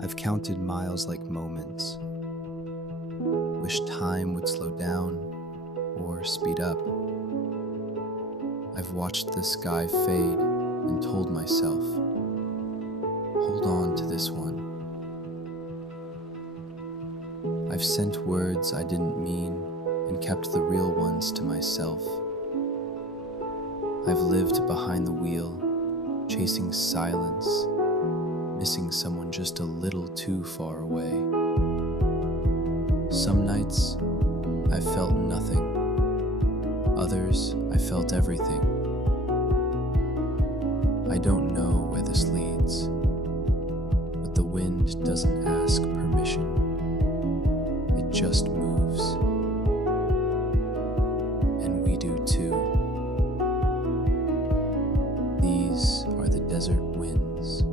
I've counted miles like moments, wished time would slow down or speed up. I've watched the sky fade and told myself, hold on to this one. I've sent words I didn't mean and kept the real ones to myself. I've lived behind the wheel, chasing silence, missing someone just a little too far away. Some nights, I felt nothing. Others, I felt everything. I don't know where this leads, but the wind doesn't ask permission. It just moves. And we do too. These are the desert winds.